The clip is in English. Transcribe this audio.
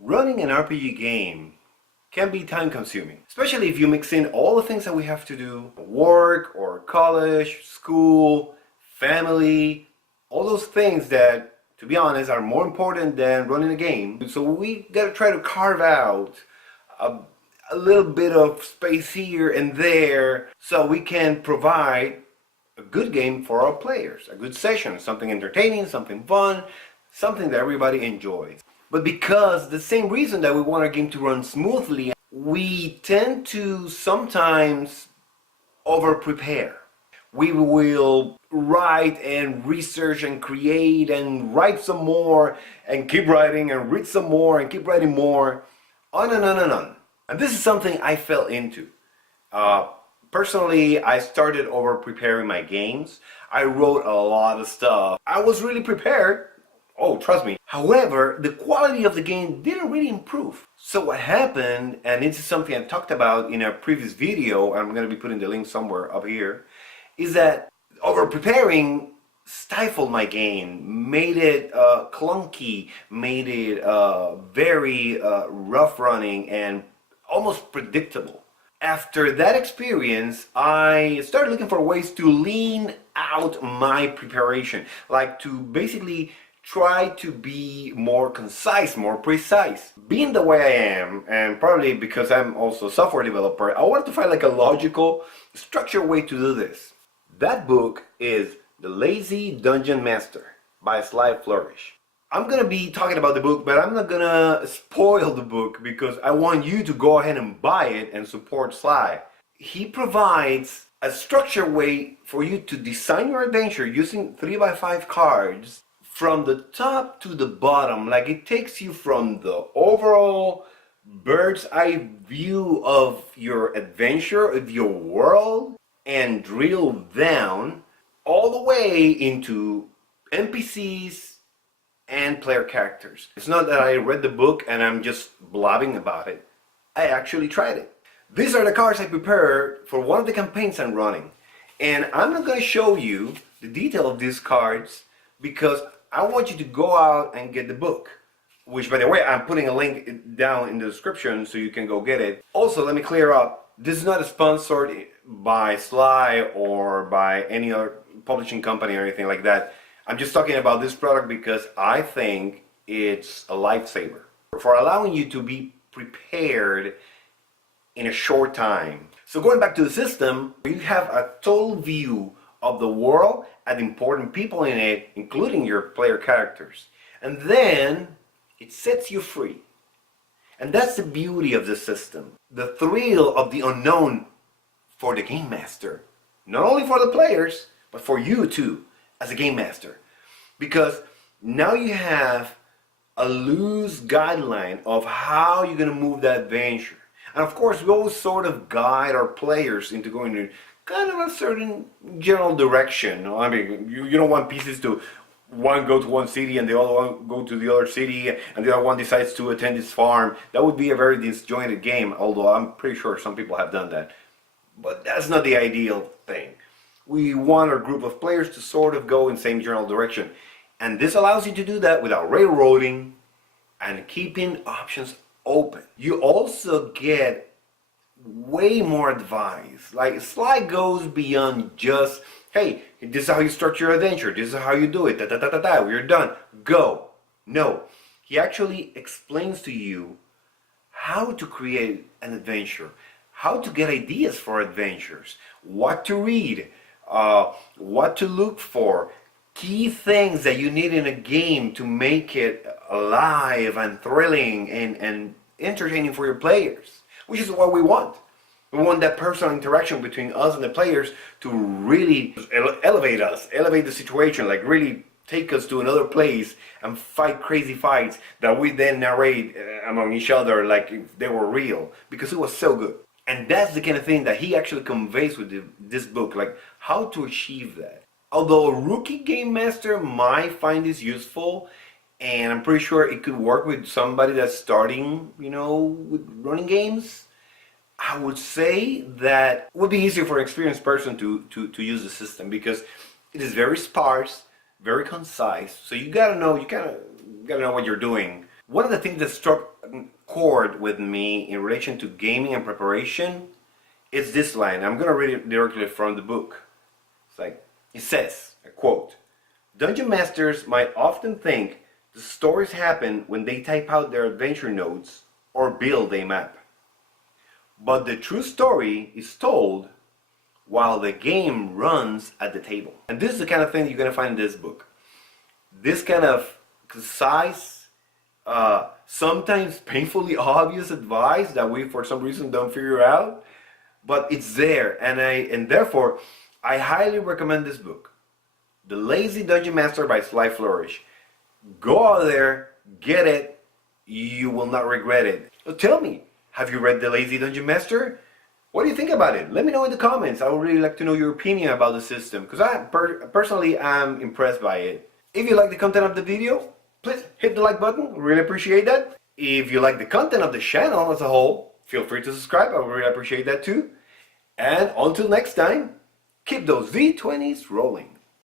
Running an RPG game can be time consuming, especially if you mix in all the things that we have to do, work or college, school, family, all those things that, to be honest, are more important than running a game. So we gotta try to carve out a, a little bit of space here and there so we can provide a good game for our players, a good session, something entertaining, something fun, something that everybody enjoys. But because the same reason that we want our game to run smoothly, we tend to sometimes over-prepare. We will write and research and create and write some more and keep writing and read some more and keep writing more, on and on and on. And this is something I fell into. Personally, I started over-preparing my games. I wrote a lot of stuff. I was really prepared. Oh, trust me. However, the quality of the game didn't really improve. So what happened, and this is something I talked about in a previous video, I'm going to be putting the link somewhere up here, is that over-preparing stifled my game, made it clunky, made it very rough running and almost predictable. After that experience, I started looking for ways to lean out my preparation, like to basically try to be more concise, more precise. Being the way I am, and probably because I'm also a software developer, I wanted to find like a logical, structured way to do this. That book is The Lazy Dungeon Master by Flourish. I'm gonna be talking about the book, but I'm not gonna spoil the book because I want you to go ahead and buy it and support Sly. He provides a structured way for you to design your adventure using 3x5 cards from the top to the bottom. Like, it takes you from the overall bird's eye view of your adventure, of your world, and drill down all the way into NPCs and player characters. It's not that I read the book and I'm just blabbing about it. I actually tried it. These are the cards I prepared for one of the campaigns I'm running. And I'm not going to show you the detail of these cards because I want you to go out and get the book. Which, by the way, I'm putting a link down in the description so you can go get it. Also, let me clear up, this is not sponsored by Sly or by any other publishing company or anything like that. I'm just talking about this product because I think it's a lifesaver for allowing you to be prepared in a short time. So going back to the system, you have a total view of the world and important people in it, including your player characters. And then it sets you free. And that's the beauty of the system. The thrill of the unknown for the game master. Not only for the players, but for you too, as a game master. Because now you have a loose guideline of how you're going to move that adventure. And of course, we always sort of guide our players into going in kind of a certain general direction. I mean, you don't want pieces to one go to one city and the other one go to the other city and the other one decides to attend this farm. That would be a very disjointed game, although I'm pretty sure some people have done that. But that's not the ideal thing. We want our group of players to sort of go in the same general direction. And this allows you to do that without railroading and keeping options open. You also get way more advice. Like, Sly goes beyond just, hey, this is how you structure your adventure, this is how you do it, we're done, go. No, he actually explains to you how to create an adventure, how to get ideas for adventures, what to read, what to look for, key things that you need in a game to make it alive and thrilling and entertaining for your players, which is what we want. We want that personal interaction between us and the players to really elevate us, elevate the situation, like really take us to another place and fight crazy fights that we then narrate among each other like if they were real, because it was so good. And that's the kind of thing that he actually conveys with this book, like how to achieve that. Although a rookie game master might find this useful, and I'm pretty sure it could work with somebody that's starting, with running games, I would say that it would be easier for an experienced person to use the system because it is very sparse, very concise. So you gotta know what you're doing. One of the things that struck chord with me in relation to gaming and preparation is this line. I'm going to read it directly from the book. It says, I quote, "Dungeon masters might often think the stories happen when they type out their adventure notes or build a map. But the true story is told while the game runs at the table." And this is the kind of thing you're going to find in this book. This kind of concise, sometimes painfully obvious advice that we for some reason don't figure out, but it's there, and therefore I highly recommend this book, The Lazy Dungeon Master by Flourish. Go out there, get it, you will not regret it. So tell me, have you read The Lazy Dungeon Master? What do you think about it? Let me know in the comments. I would really like to know your opinion about the system, because I personally am impressed by it. If you like the content of the video, please hit the like button, really appreciate that. If you like the content of the channel as a whole, feel free to subscribe, I would really appreciate that too. And until next time, keep those V20s rolling.